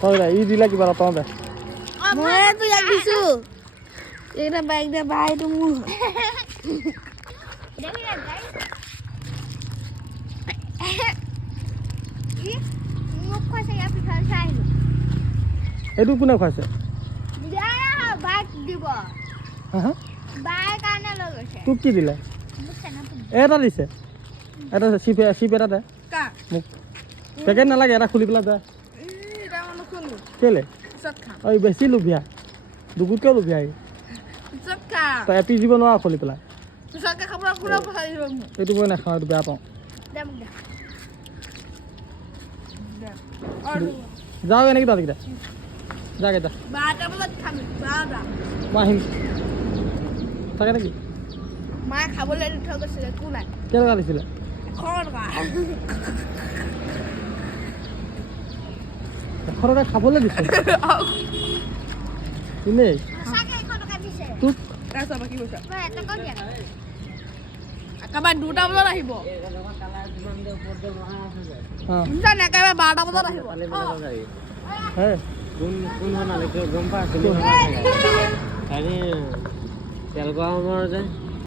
তই ই দিলা কিবা তই দে মই তো ইয়াক দিছো এটা বাইক দে ভাই তো মোৰ দেখি না গাইস ই মোক কৈছে ইয়া পিঠা চাইলো এইটো কোনে খুৱাইছে দিয়া বাইক দিব হা বাইক আনে লৈ গৈছে তোক কি দিলে মোক চেনাটো এটা দিছে এটা চিপ এটা দে কা মোক পেকেট নালাগে এটা খুলি পেলাই দে এটা মন খুলো কেলে পিছত খা ঐ বেছি লোভিয়া দুগুতকৈ লোভিয়া পিছত খা তই এপিচ দিব নোৱাৰ খুলি পেলাই পিছত খা খাবলৈ পুৰা পঠাই দিব মোক এইটো মই নাখাওঁ এইটো বেয়া পাওঁ দে মোক দে যাওঁ এনেকৈ দাদিকেইটা যাগে যা 12টা বজাত খাম 12টা মই আহিম থাকে নেকি মায়ে খাবলৈ দি থৈ গৈছিলে একো নাই কেনেকুৱা দিছিলে 100 টকা 100 টকা খাবলৈ দিছে এনেই সঁচাকে 100 টকা দিছে তোক তাৰপিছত বাকী কৈছা মই এটা কৈ দিয়া একেবাৰে 2টা বজাত আহিব শুনিছা নে একেবাৰে 12টা বজাত আহিব হে কোন গম পাইছিলো তেল গৰমৰ যে